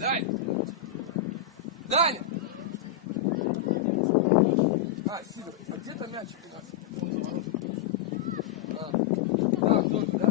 Даня! Даня! Сидор, а где там мячик у нас? Кто-то, да,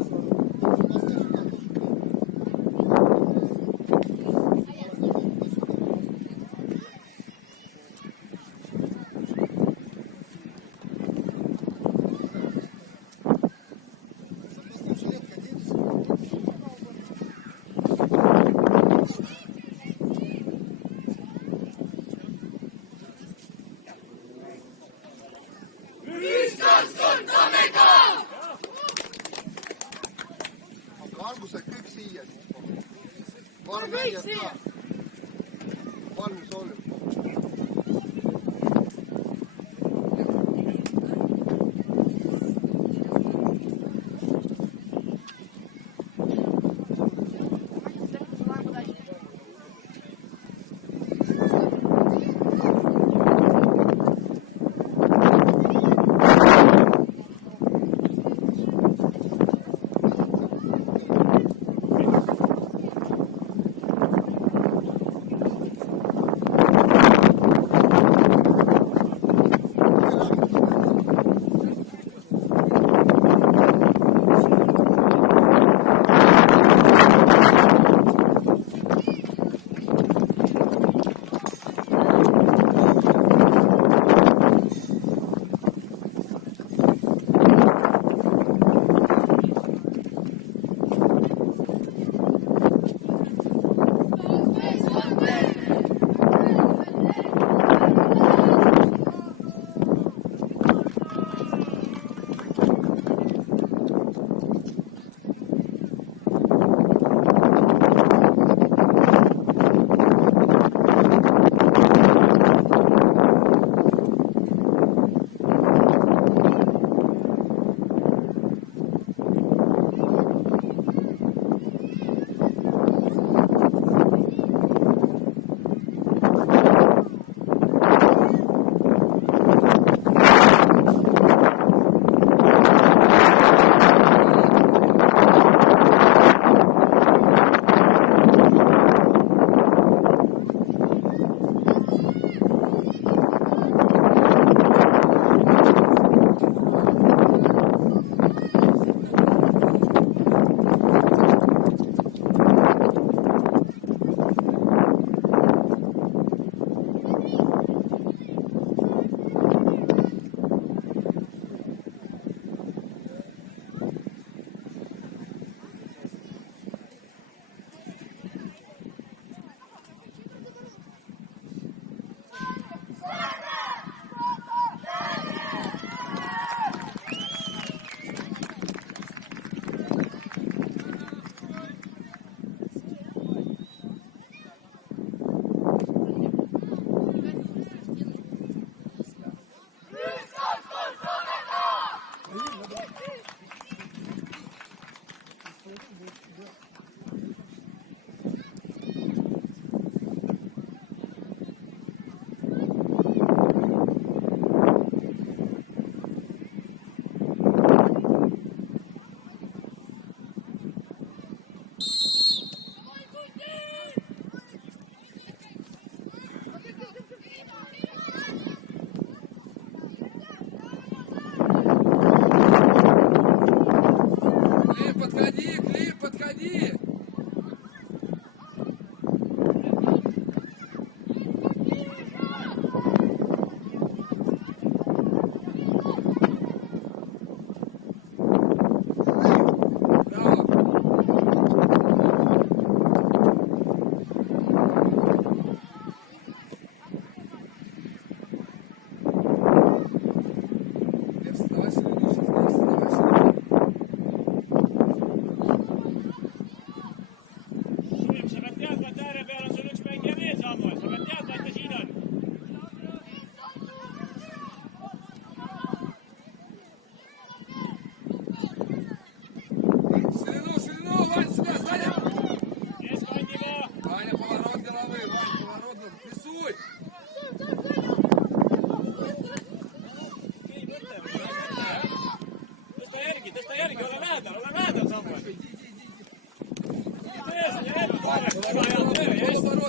Valgused kõik siia siis. Paar mängijat ka. Valmis olema.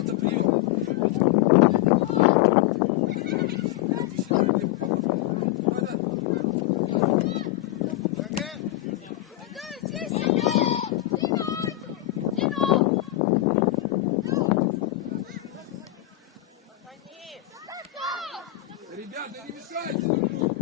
работа, прием. Ребята, не мешайте друг другу.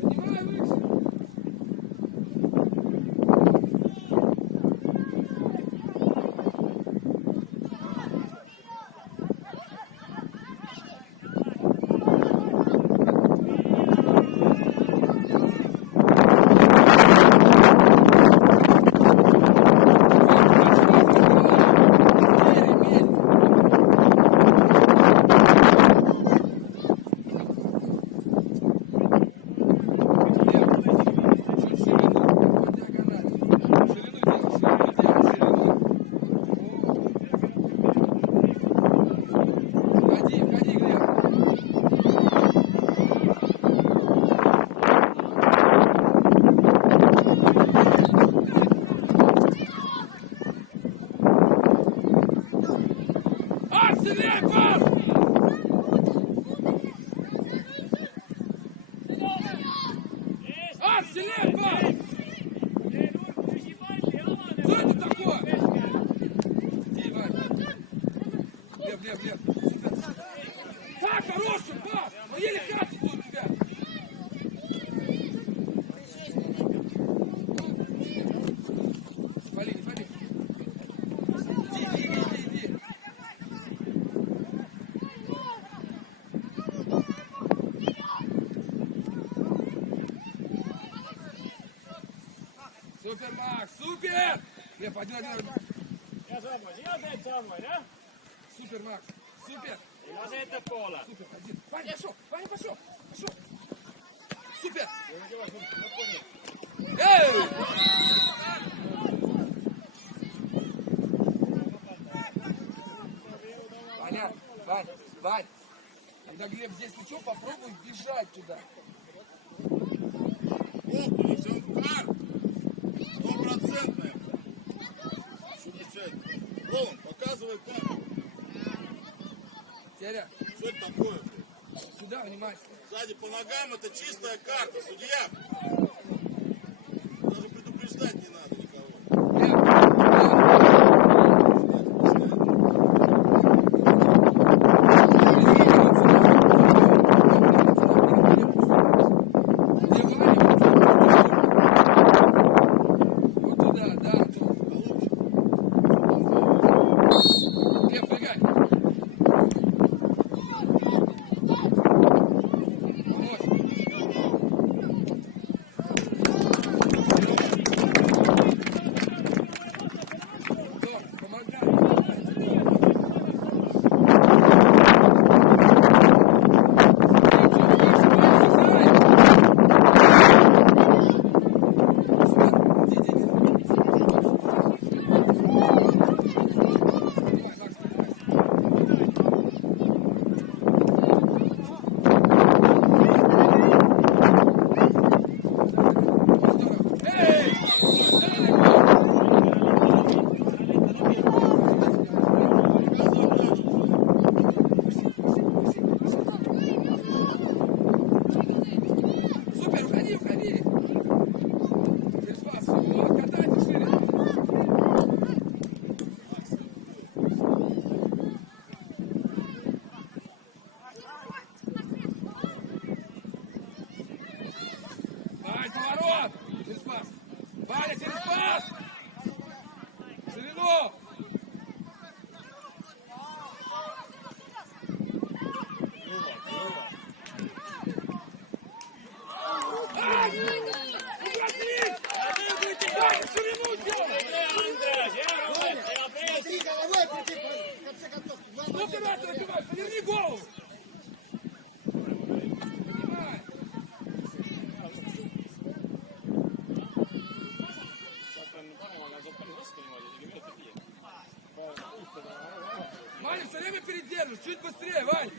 Поднимай выше. Так, хороший пас! Мы еле катится у тебя! Вали, не вали! Иди! Супер, Макс, супер! Лев, один. Ja samoin, ja teet samoin, ja? Супер, Макс, супер! Ja teette puolella. Супер, один. Ваня, пошел! Супер! Эй! Вань, когда Глеб здесь ты что, попробуй бежать туда. Опа, все кар. 100%. Ром, показывай камеру. Теря, Что это такое? сюда, внимательно. Сзади по ногам это чистая карта, судья. Даже предупреждать не надо никого. Глеб, Поверни голову! Понимаешь? Ваня, все время передержишь, чуть быстрее, Ваня!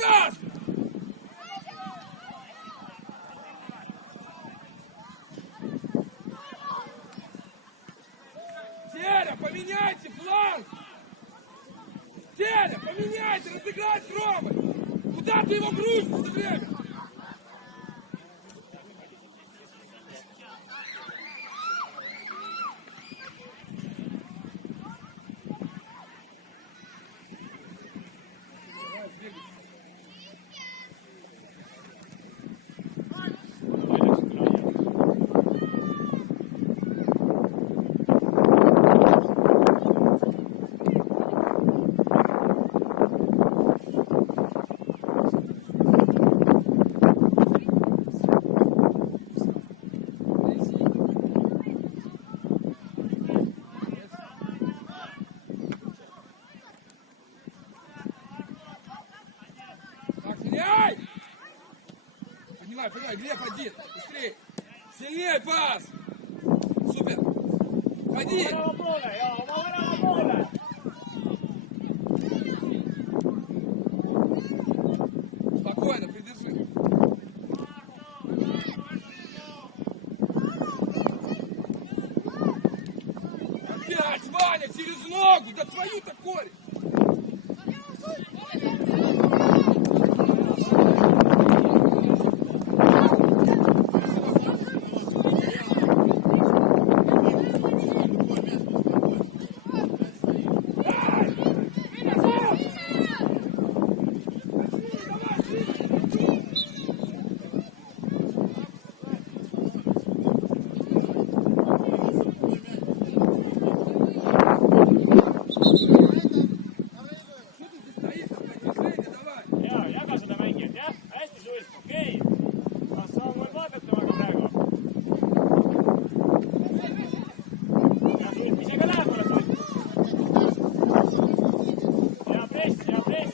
Раз! Теря, поменяйте фланг! Теря, поменяйте, разыграть с Ромой! Куда ты его грузишь все время? Меняй! Поднимай, Глеб один, быстрее! Сильнее пас! Супер! Ходи! Bravo poole, joo, bravo poole! Спокойно, придержи. Опять, Ваня, через ногу! Да твою-то корень! Jaa, jaga seda mängijat, jah? Hästi suist, okei. Kas sa mul vaatad temaga praegu? Ja suist ise ka läheb mulle suist. Ja press, ja press.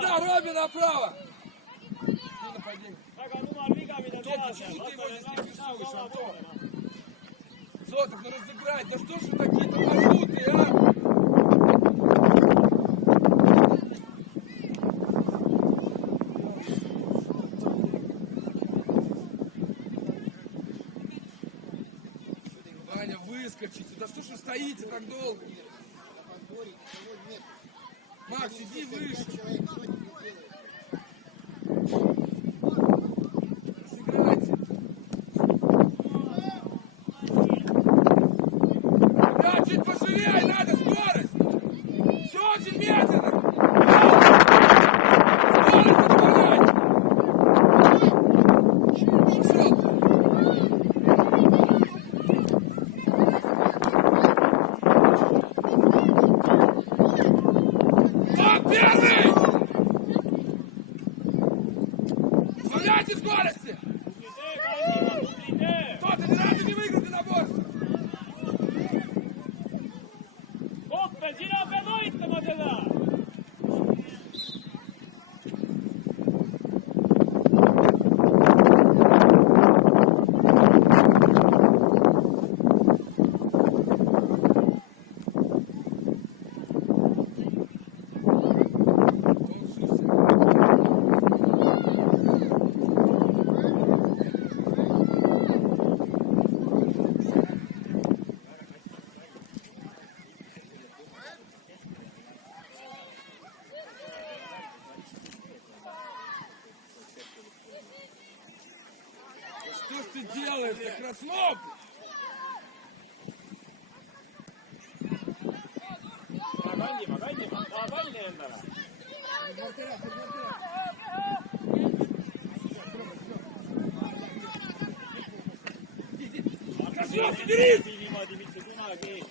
Сюда, Робин, направо! И нападение. Väga rumal viga, mida teha seal. Зотов, ну разыграть, да что ж вы такие-то маршруты, а? Ваня, выскочите, да что ж вы стоите так долго? Макс, иди выше. Разыграйте. Да, чуть пожалей, надо скорость. Все очень медленно. Скорость добавляйте. Пошел. Кто первый? Добавляйте скорости. Кто-то ни разу не выиграл единоборство. Koppel, sina pead aitama teda! Что ж ты делаешь, так Краснов? Palli endale! Краснов, соберись! Niimoodi mitte kunagi!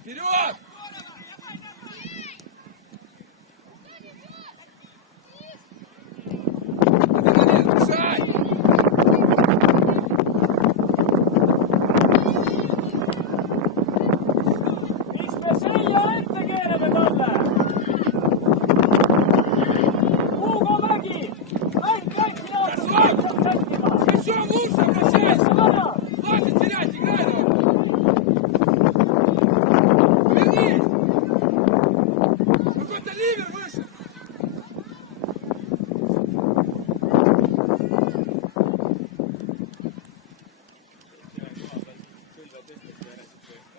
Вперед! Адреналин, решай! Miks me selja ette keerame talle? Hugo Mägi! Ainult väikse jaotus vaikselt sättima! Еще лучше обращайся! Vana! Хватит терять, играй давай! Вернись! Какой-то ливер вышел!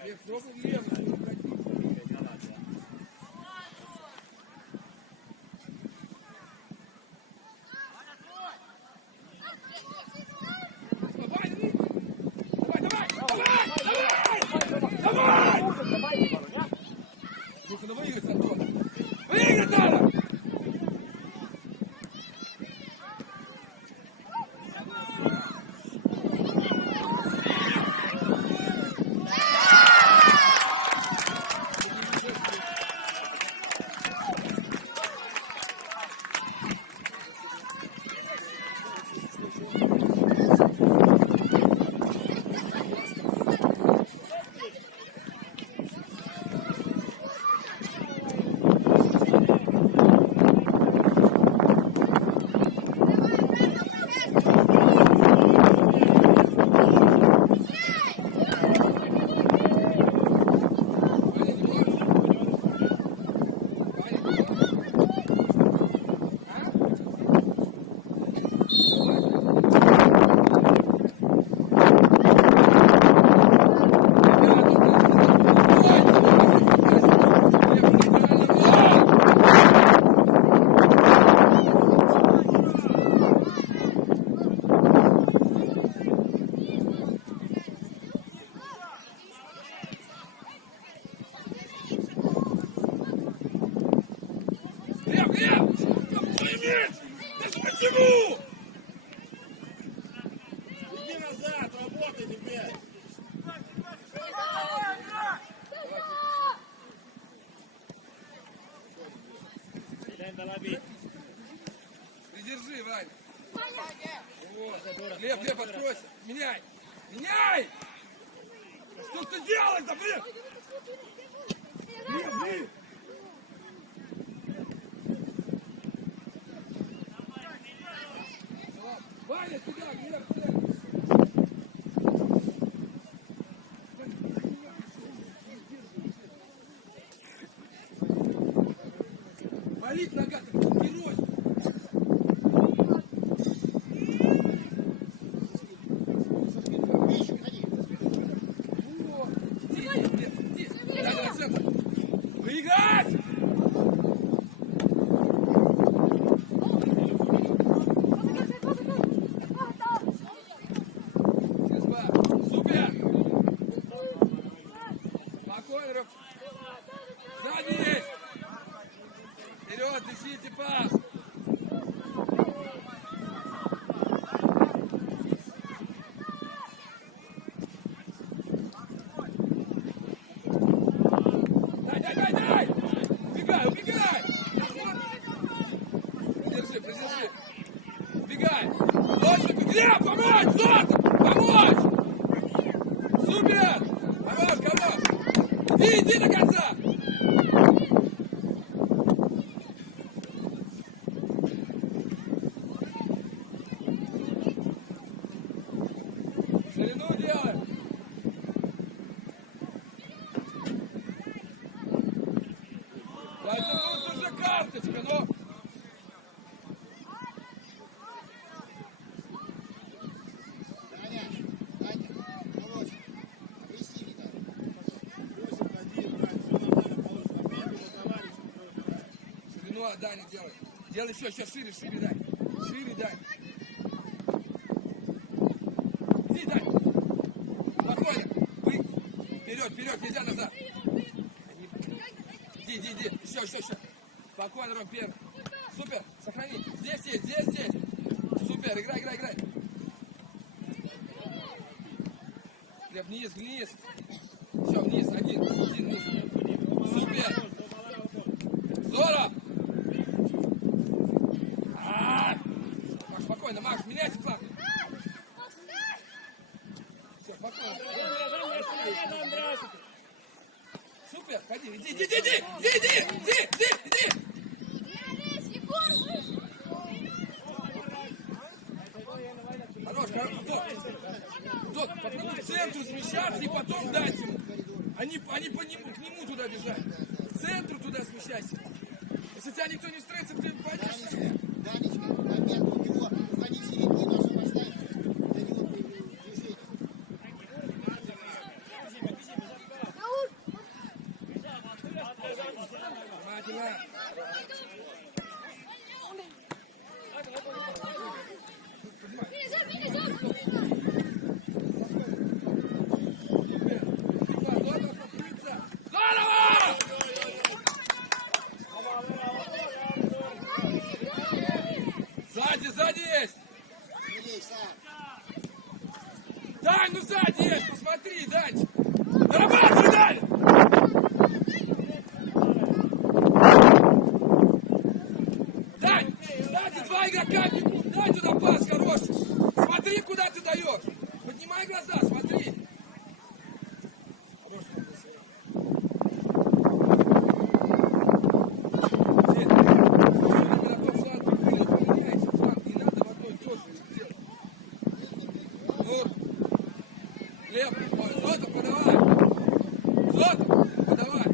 Лев, пробуй левый, чтобы пройти. Давай, давай! Давай! Ну-ка, давай выиграть, Антон! Выиграть надо! Почему? Иди назад, работай теперь. Lenda läbi. Придержи, Вань. Вот. Лев, откройся. Меняй. Меняй! Что ты делаешь-то, блин? Блин, блин. Даня, сюда, Глеб, сюда. Болит нога, ты герой. О, иди. Давай, центр. Выиграть! Супер! Спокойно, Роб. Сзади есть! Вперед, ищите пас! Дай! Убегай! Придержи! Убегай! Точно! Где? Помочь! Золото! Помочь! Супер! Помочь! Иди до конца! Ширину делаем! Это будет уже карточка, но... Ширину, Даня, делай. Делай еще шире, дай. Шире дай. Иди, дай. Спокойно. Вперед, нельзя назад. Иди. Еще. Спокойно, Ром, первый. Супер, сохрани. Здесь есть. Супер, играй. Глеб, вниз. Все, вниз, один вниз. Супер. Здорово. Макс, спокойно, меняйте план. Все, спокойно. Супер, ходи, иди. Хорош, Дот, попробуй к центру смещаться и потом дать ему. Они к нему туда бежать. К центру туда смещайся. Если тебя никто не встретится, ты пойдешь. Данечка, опять у него, они в середину освобождают, для него движение. Внимательно. Сзади есть! Дань, сзади есть! Посмотри, Дань! Дорабатывай, Дань! Дань! Сзади два игрока бегут! Дай туда пас хороший! Смотри, куда ты даешь! Поднимай глаза, смотри! Зотов, подавай!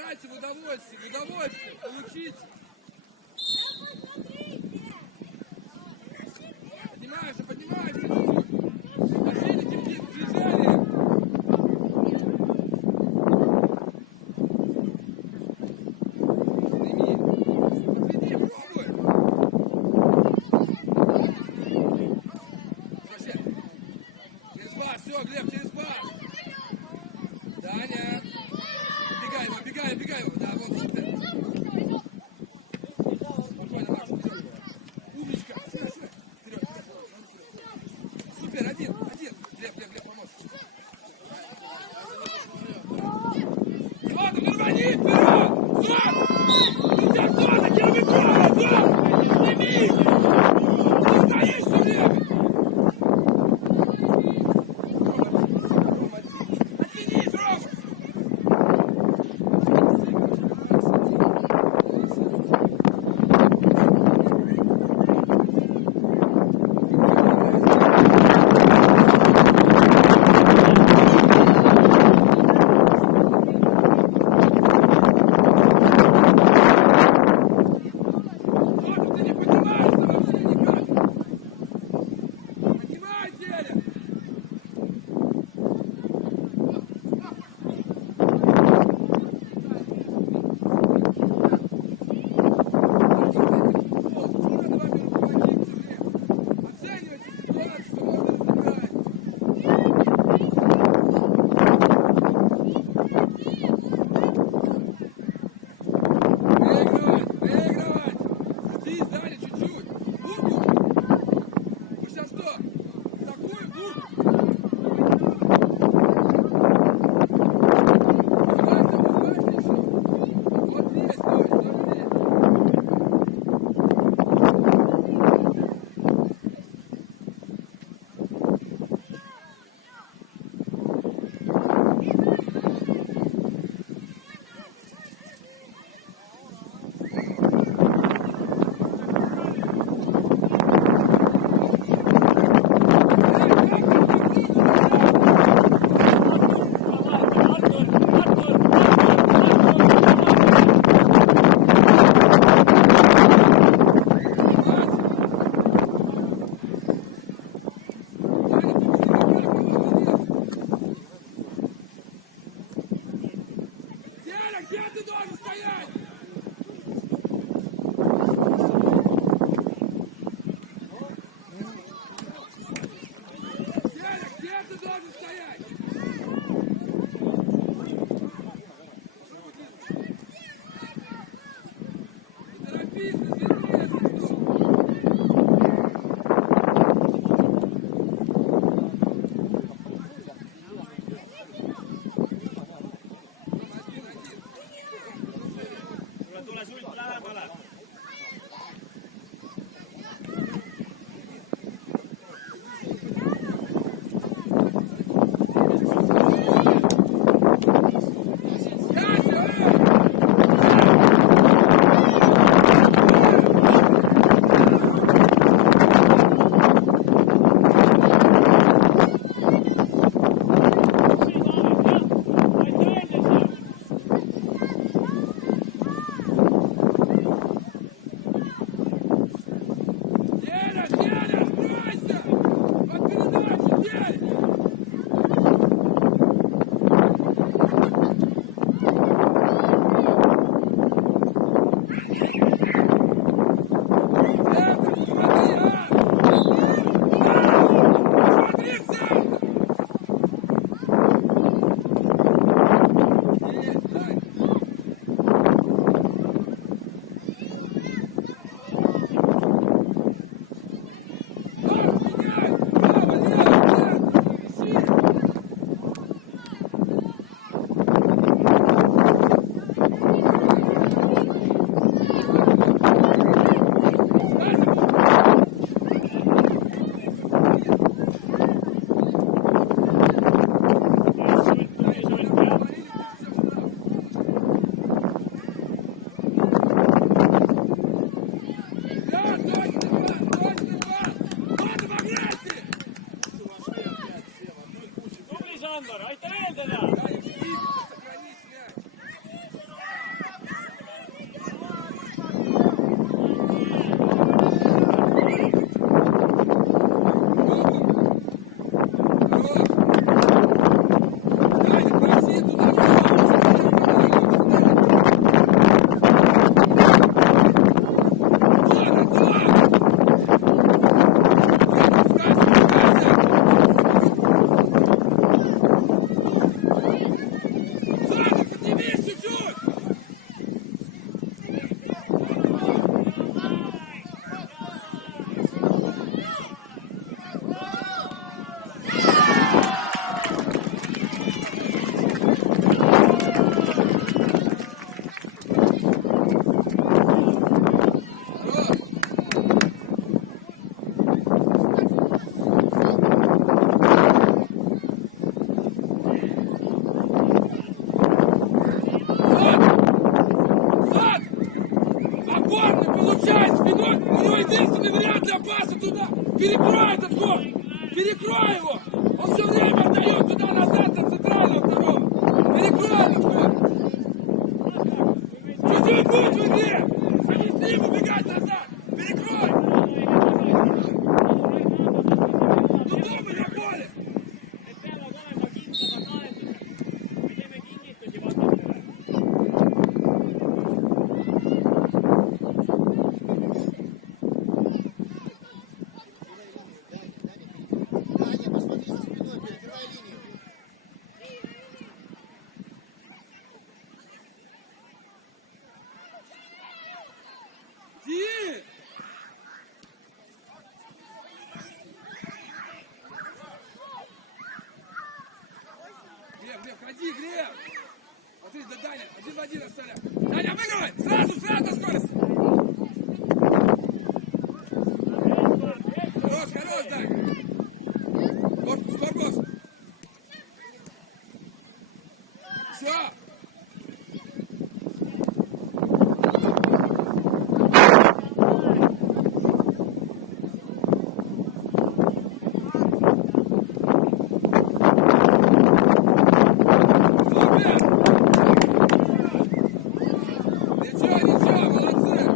Играйте в удовольствие, получите. Поднимаемся. Последний движение. Подведи, пробуй. Через бар, все, Глеб, через бар. Даня. Бегай его. Да, вон супер. Спокойно, Макс, вперед. Умничка. Вперед. Супер, один. Глеб, поможешь. Зона, рвани, вперед! Зона, километровая, зона! Сними! Ты стоишь все время! Оттянись, Рома! Ты не поднимаешься вообще никак! Поднимай теле! Оценивайте ситуацию, что можно разыграть. Выигрывать! Здесь, Даня, чуть-чуть. Бурку. Вы сейчас что? Такую бурку. Успевайся еще. Вот здесь, стой здесь. Деля, где ты должен стоять? Деля, где ты должен стоять? Не торопись, разверни, если что. Tule suit lähemale. Деля, откройся! Под передачу, Деля! Центр, посмотри, а! Посмотри в центр! Есть, Дань! Tubli Sandor, aitäh eeldada! Сохранить мяч. Ходи, Глеб! Смотри, да Даня, 1 в 1 оставляй. Даня, обыгрывай! Сразу на скорости! Хорош, Даня! Корпус! Все! Ничего, молодцы!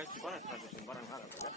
hästi paned praegu siin parem hääletada.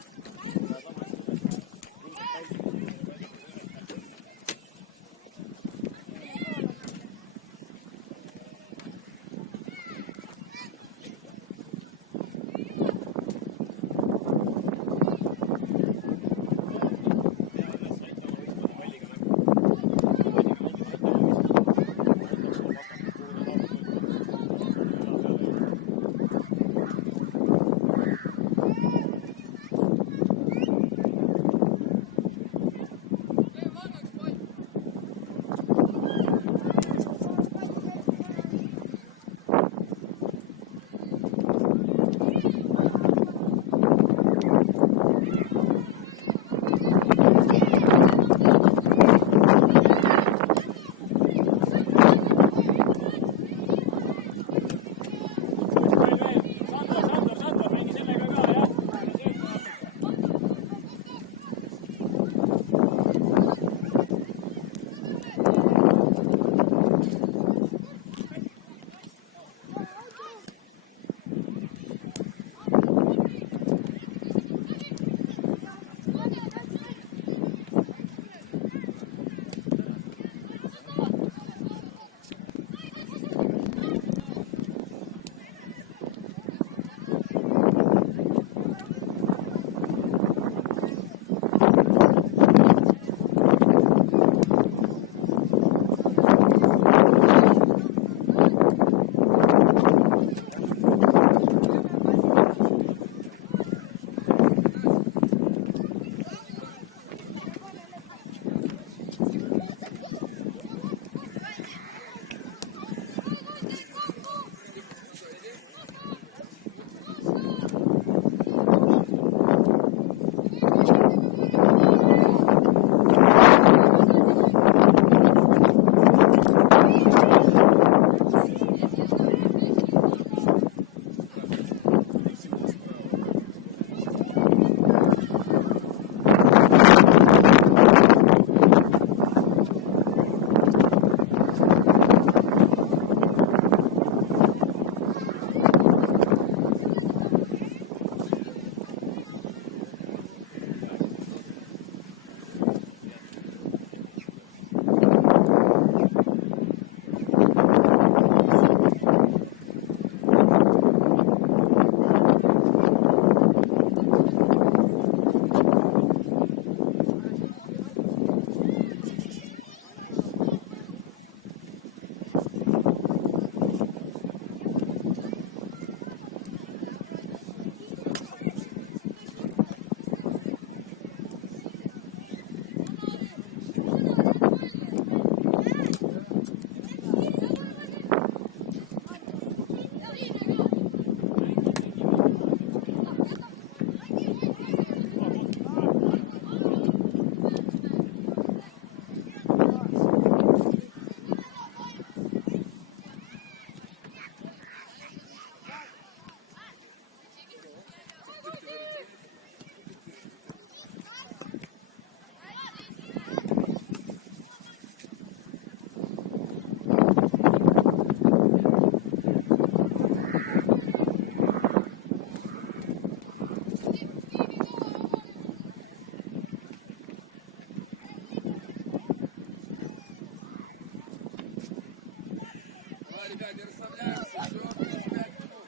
Ребята, расслабляемся, все, 35 минут.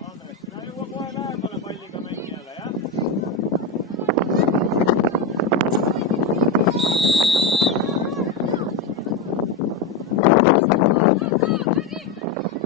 Andres, sina jõuab kohe lähemale palliga mängijale, jah? Ready?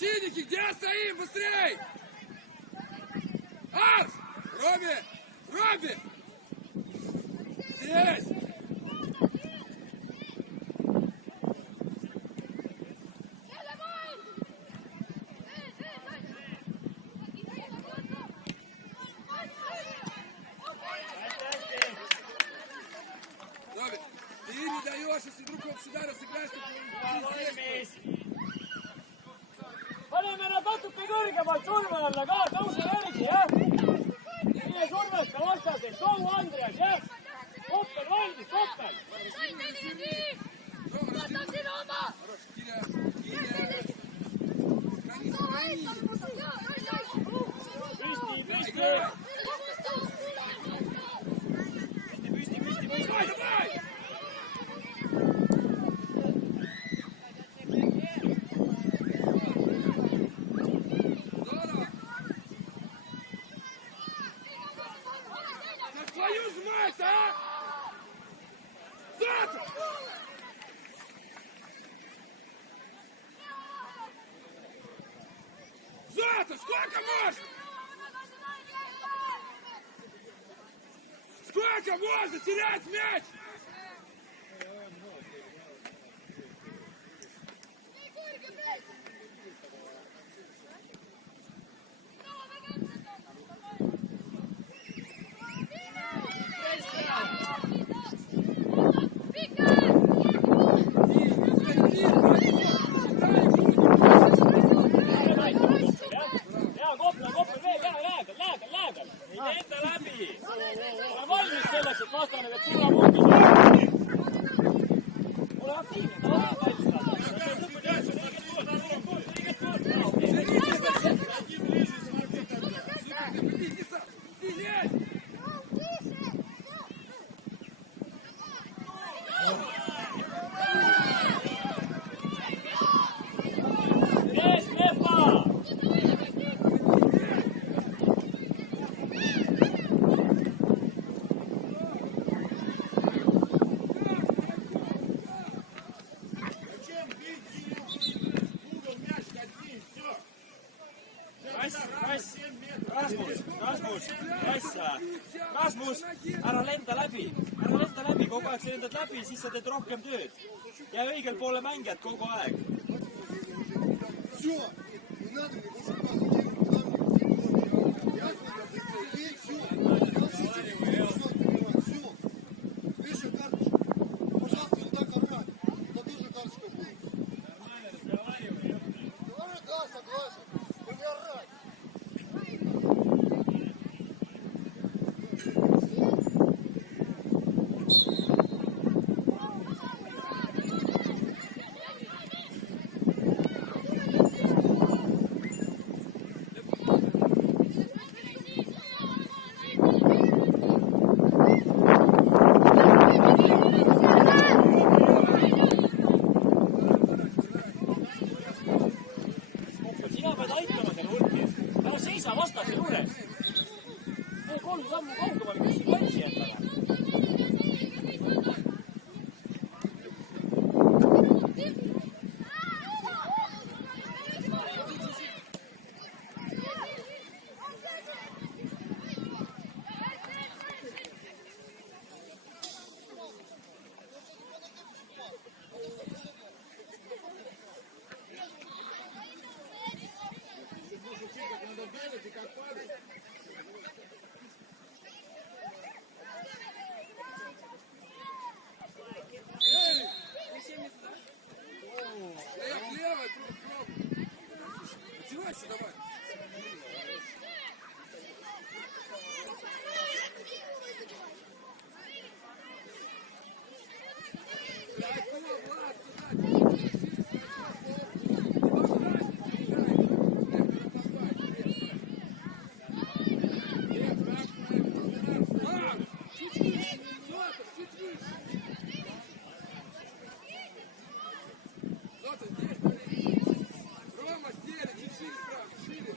Защитники, где стоим? Быстрей! Арс! Робби! Робби! Здесь! Робби, ты не даешь, если вдруг он сюда разыграешь, valmis. Paneme nad natuke kõrgemalt surve alla ka, tõuse järgi, jah? Mine surveta vastaseid, Soo Andreas, jah? Koppel valmis, Koppel! Пусти! Давай, давай! Здорово! Да твою ж мать, а! Зато! Зато, сколько можно? Сколько можно терять мяч? Hea Koppel, veel lähedal. Ei enda läbi. Ole valmis selleks, et vastane peab sulle punkti saama. Ole aktiivne, ta on valmis. Kes Lepa! Зачем бить ее в угол, мяч гони, и все. Rasmus, ära lenda läbi, kogu aeg sa lendad läbi, siis sa teed rohkem tööd. Ja õigel poole mängijad kogu aeg. Все, не надо мне больше показывать. Я все. Пиши карточку. Пожалуйста, не так орать. Это тоже карточка будет. Да, согласен. Вы не орать. Sina pead aitama selle hulki. Ära seisa vastase juures. Tee 3 sammu kaugemale, kus see palli endale. Надо бегать и как падать. Эй! Левый, пробуй. Одевайся давай. Рома, стелит, чуть шире сразу, шире.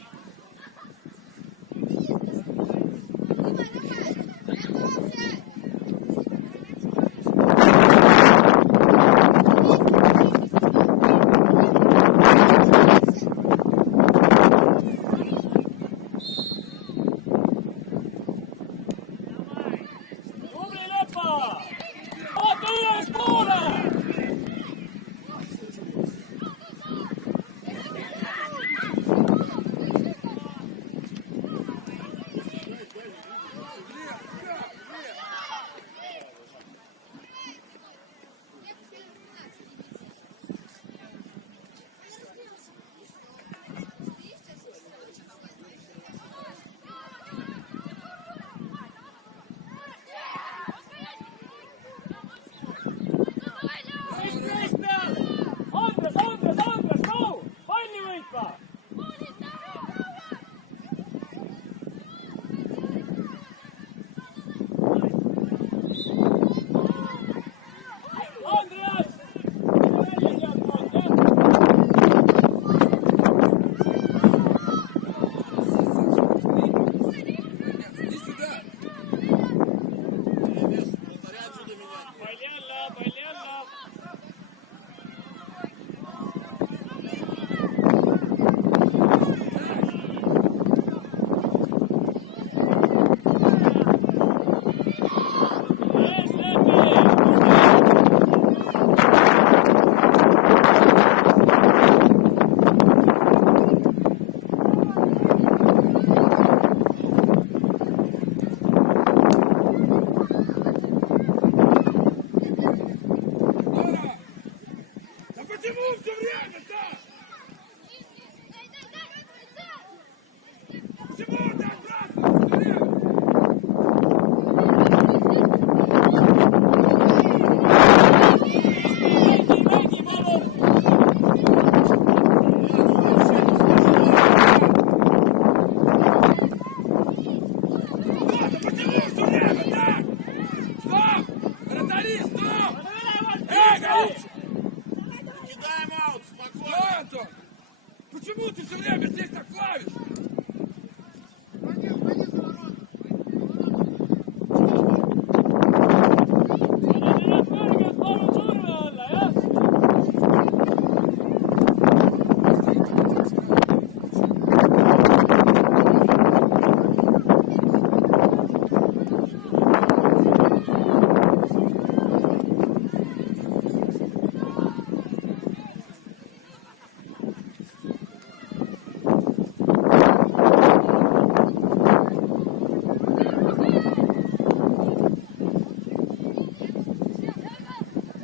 palli alla. Почему все время-то? Почему ты отбрасываешь все время? Почему все время так? Стоп! Вратари, стоп! Эй, голубчик! Кидаем аут, спокойно. Стой, Антон! Почему ты все время здесь так плавишь?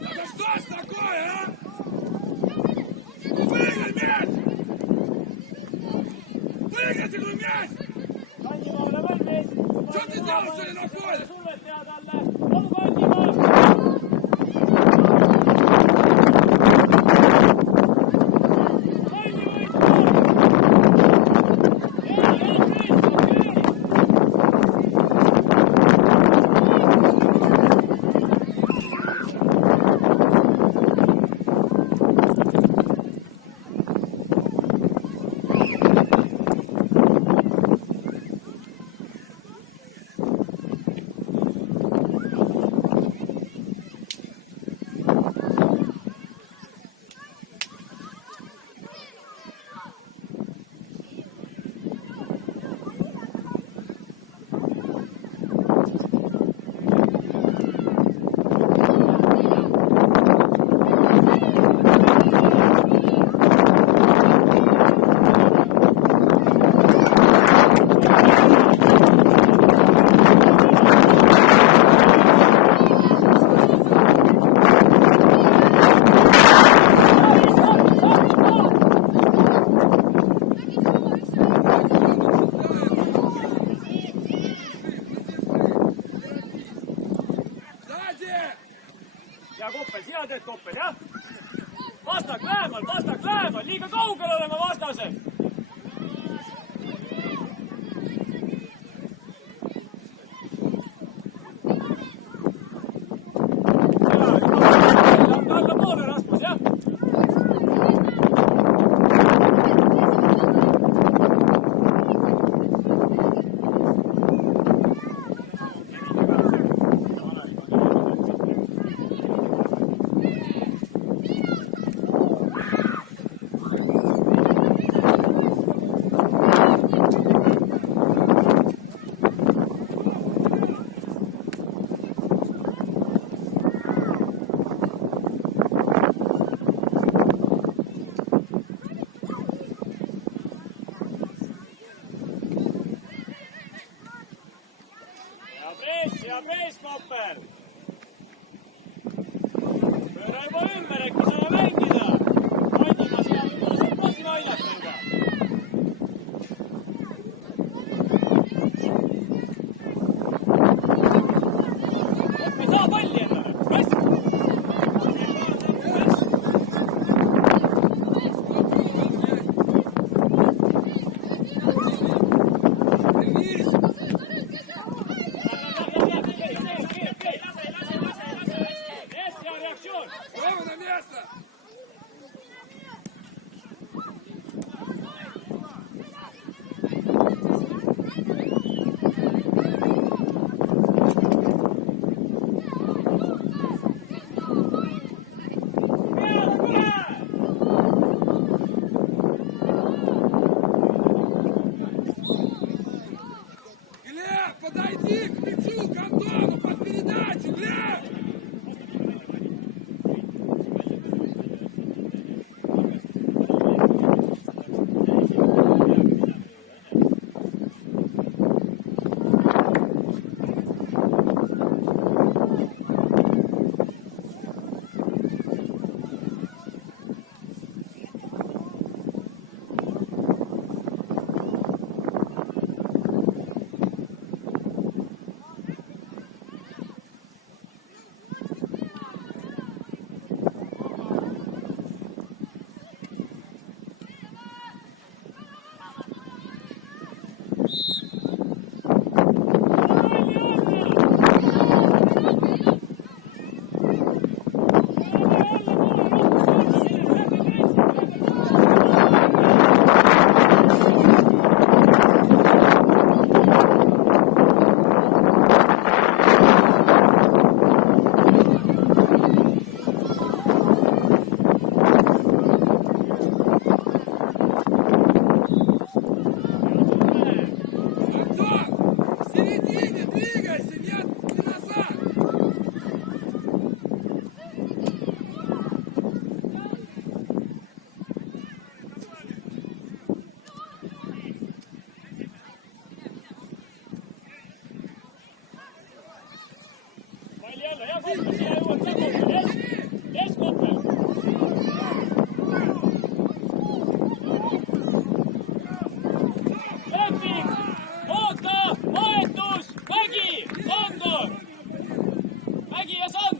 Это что ж такое, а? Выиграй мяч! Выиграйте ну мяч! Что ты делаешь сегодня на поле? Ja Koppel, sina teed Koppel, jah? Vastak lähemal, liiga kaugel oleme vastased. Alla poole, Rasmus, jah? Ja prees, Koppel! Pööra juba ümber, äkki saame mängida! Andimas ja saab siin aidata juba! Koppel, saa palli endale! Kass! Право на место!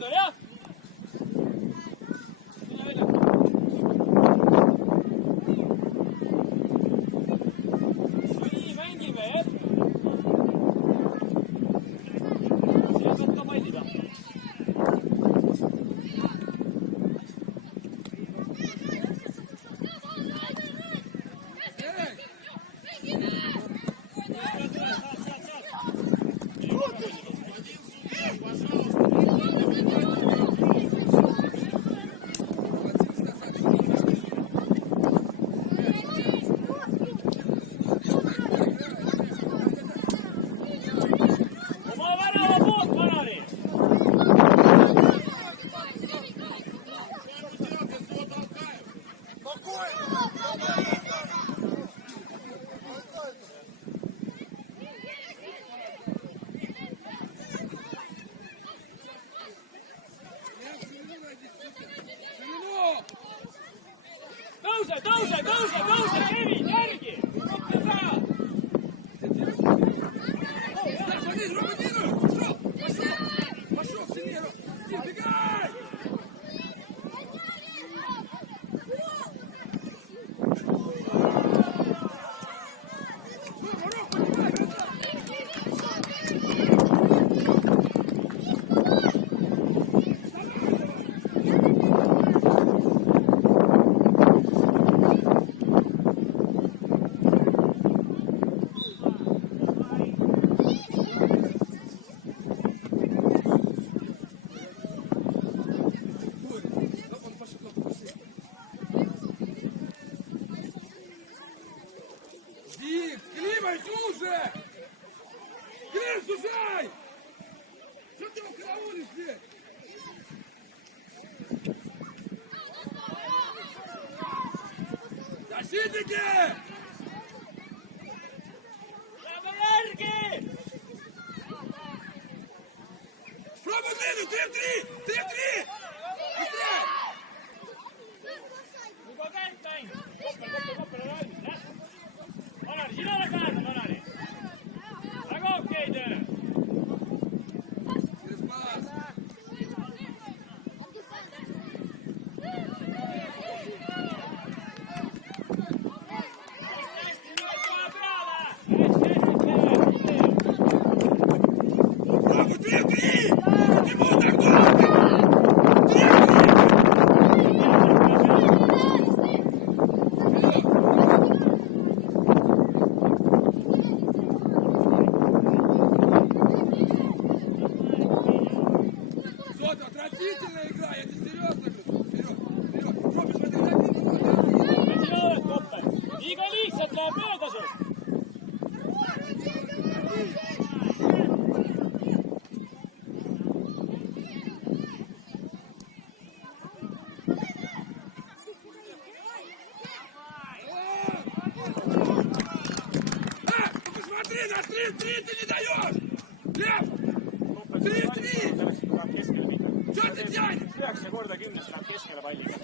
ümber, jah? Mine välja. Nii mängime, jah? Siia peab ka palli tahma. Oma värava poolt, Kanari! Tõuse, Kevin, järgi! Mõtle peal! Пошел сильнее! Бегай! Дик, Климай, уже! Клим, сужай! Что ты его караулишь здесь? Защитники! Läheme järgi! Пробуй длину! 3-3! 3-3! Быстрее! Juba käib ainult. Koppel, ole valmis, jah? Kanari, sina ole käärme, Kanari. Väga okei töö. Через пас! Hästi, nüüd kohe peale. Hästi, peale. Пробуй 3-3! Почему так долго? 3-3! Сота, отвратительная игра, я тебе серьезно говорю. Вперед, вперед. Что, посмотри, дай мне немного. Sina oled Koppel. Liiga lihtsalt läheb mööda sust. Посмотри, на 3-3 ты не даешь! Лев! Koppel, 3-3! selleks tuleb keskele minna. Что ты тянешь? 9 korda 10 läheb keskele palliga.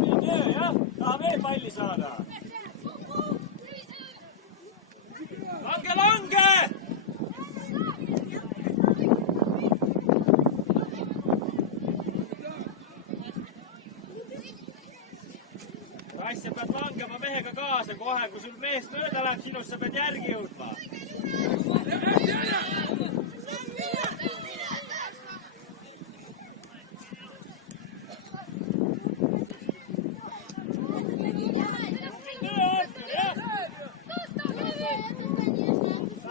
Nii töö, jah? Tahab veel palli saada. Lange, lange! Kaitsja pead langema mehega kaasa kohe, kui sul mees mööda läheb sinust, sa pead järgi jõudma. Töö, Artur, jah?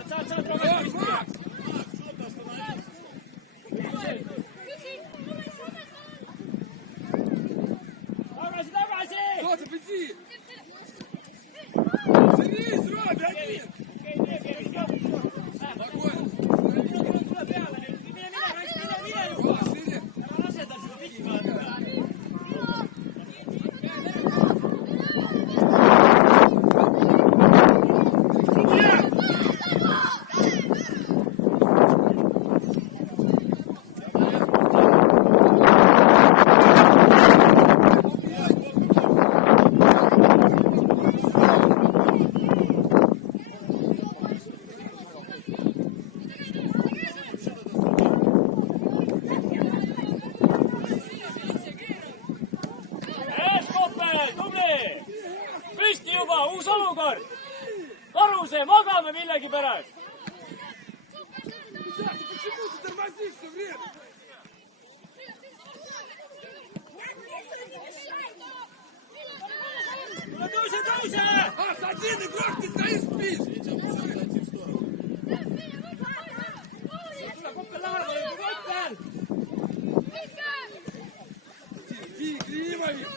Saad, Вот, Макс! Tagasi, tagasi! Сота, беги! Садись, Роби, один! Okei, tee, Kevin, jah. Спокойно! тормозишь все время. Tõuse! Один игрок, ты стоишь, спишь. Tule kokku lähedale, kott peal! Иди, Климович.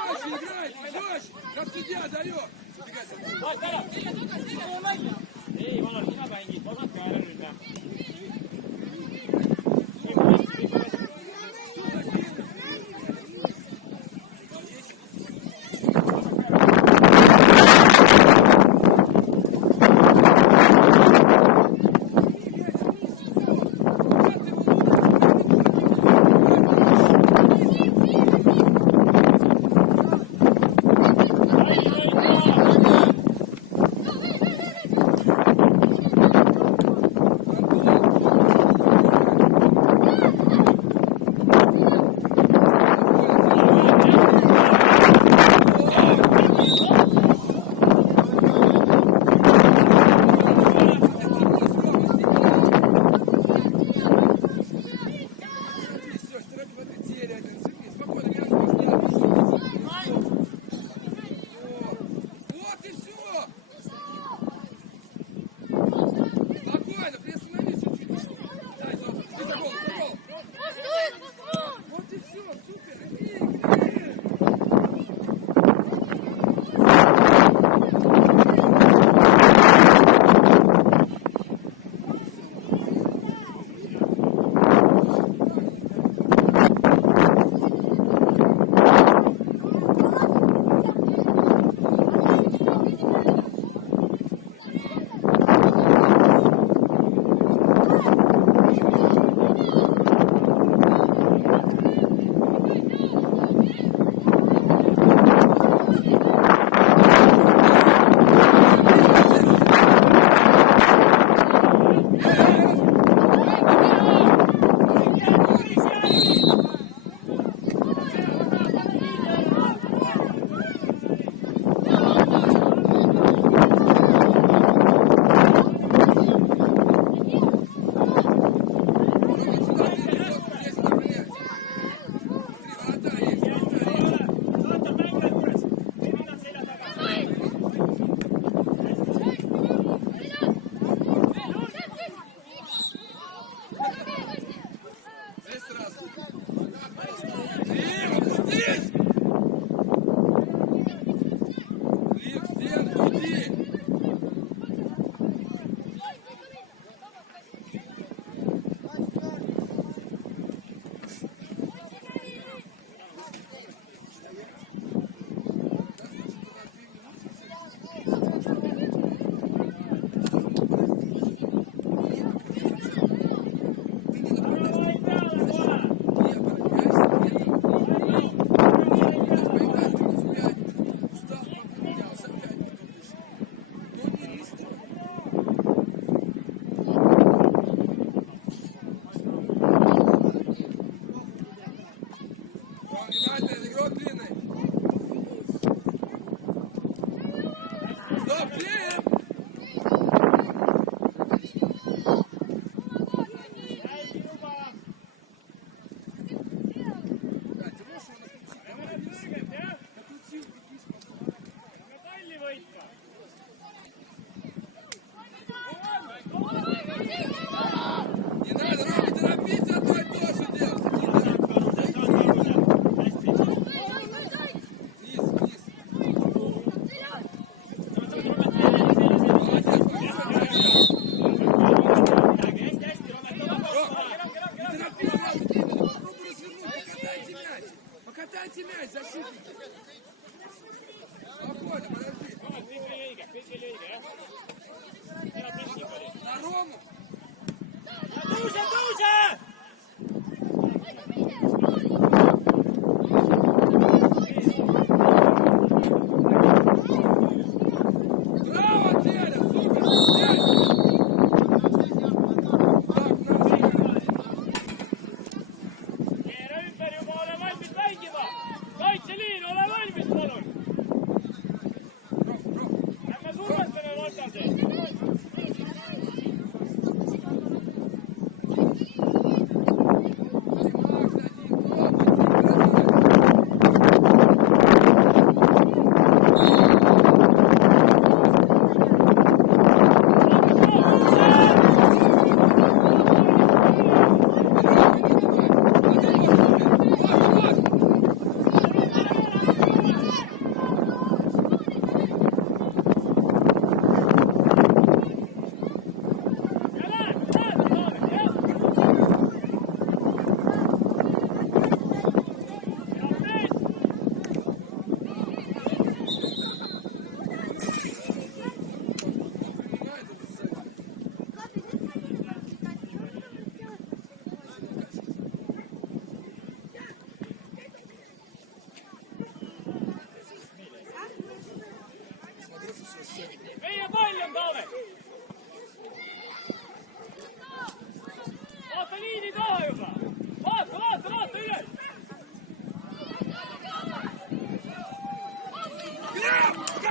Жестче играй, жестче. Как судья дает. Ei, Vallar, sina mängid, osad ka ära rünna.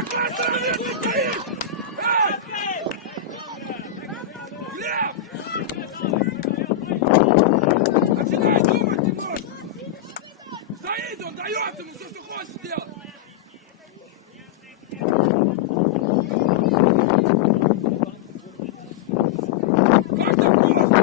Остановись, стоишь! Эй! Глеб! Начинай думать немножко! Стоит он, дает ему все, что хочет сделать! Как так можно?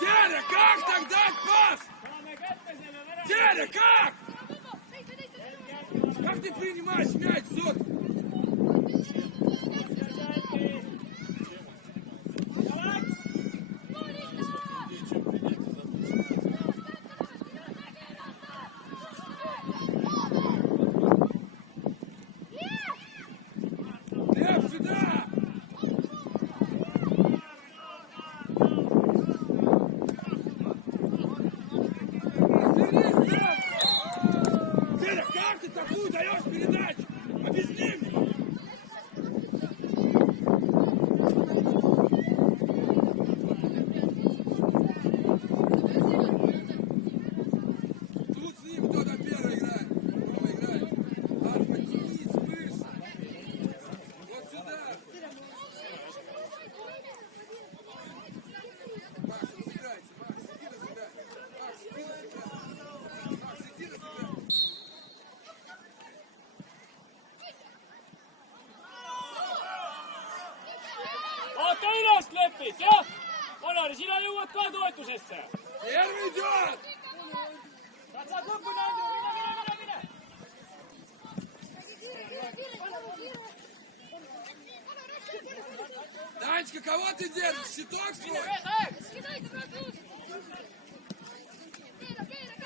Дядя, как так дать пас? Дядя, как? Как ты принимаешь мяч, Зот? Лев, сюда! Дядя, как ты такую даешь передачу? Объясни мне! Тут с ним кто-то первый играет. Кто играет? Аж подтянись выше. Вот сюда. Макс, сыграйте. Макс, иди на себя. Макс, иди на себя. Макс, иди на себя. Vaata ülest lepid, jah? Onari, sina jõuad ka toetusesse. Первый идет. Nad saad lõpuni anda, mine. Данечка, кого ты держишь? Щиток свой? Скидай, доброту! Кейра!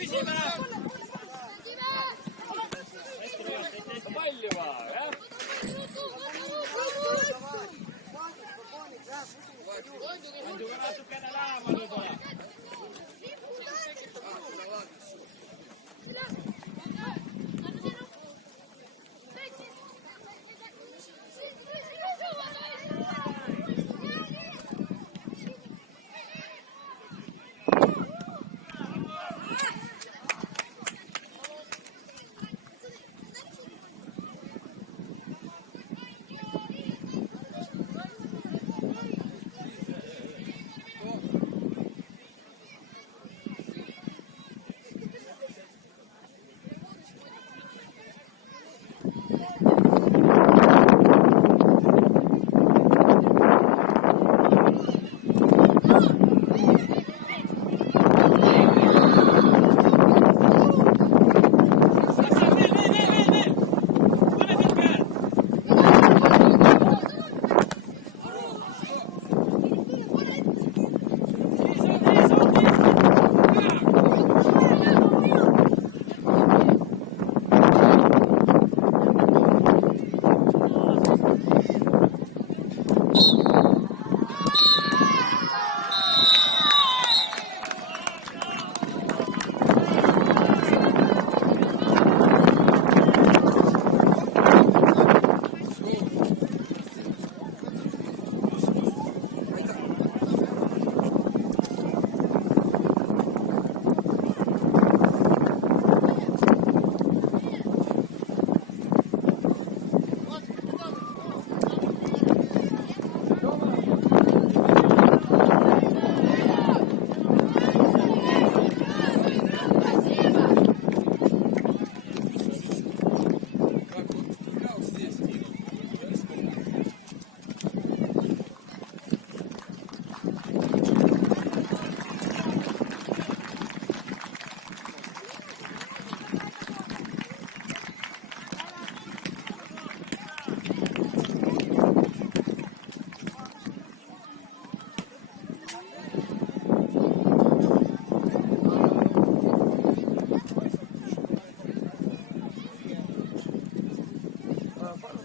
küsime ära. Palju vaja, jah? Anduga natukene lähemal võib-olla.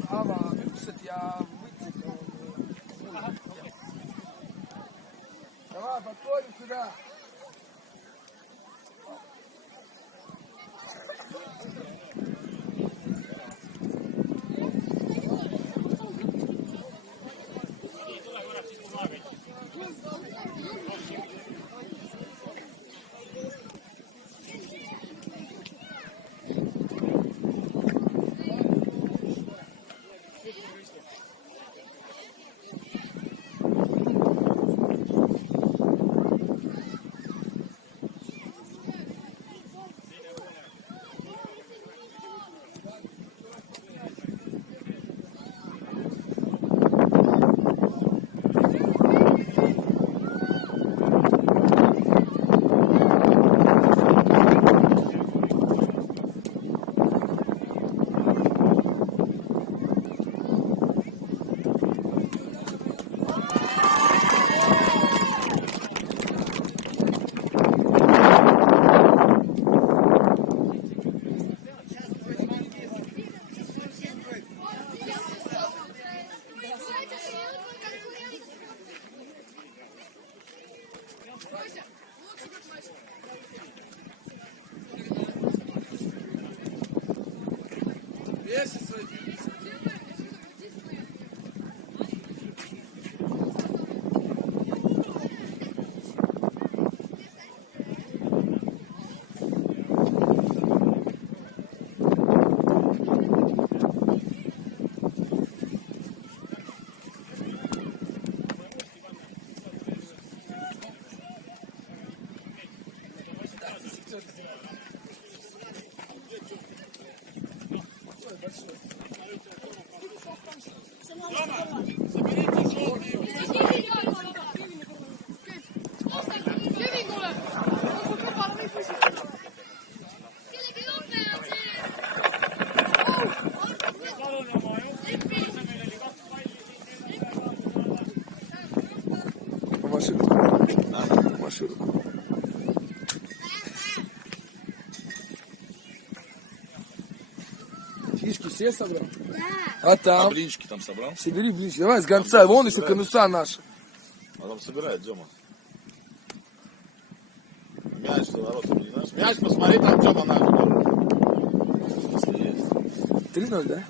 Авакусят я вытекал. Давай, подходим сюда. Вещи свои. Машину. Машину. блинчики все собрал? А там? Блинчики там собрал? Все бери блинчики. Давай с гонца. Вон еще конуса наши. А там собирает, Дема. Мяч за воротами, не знаешь? Мяч, посмотри, там Дема наш. Если есть. 3-0, да?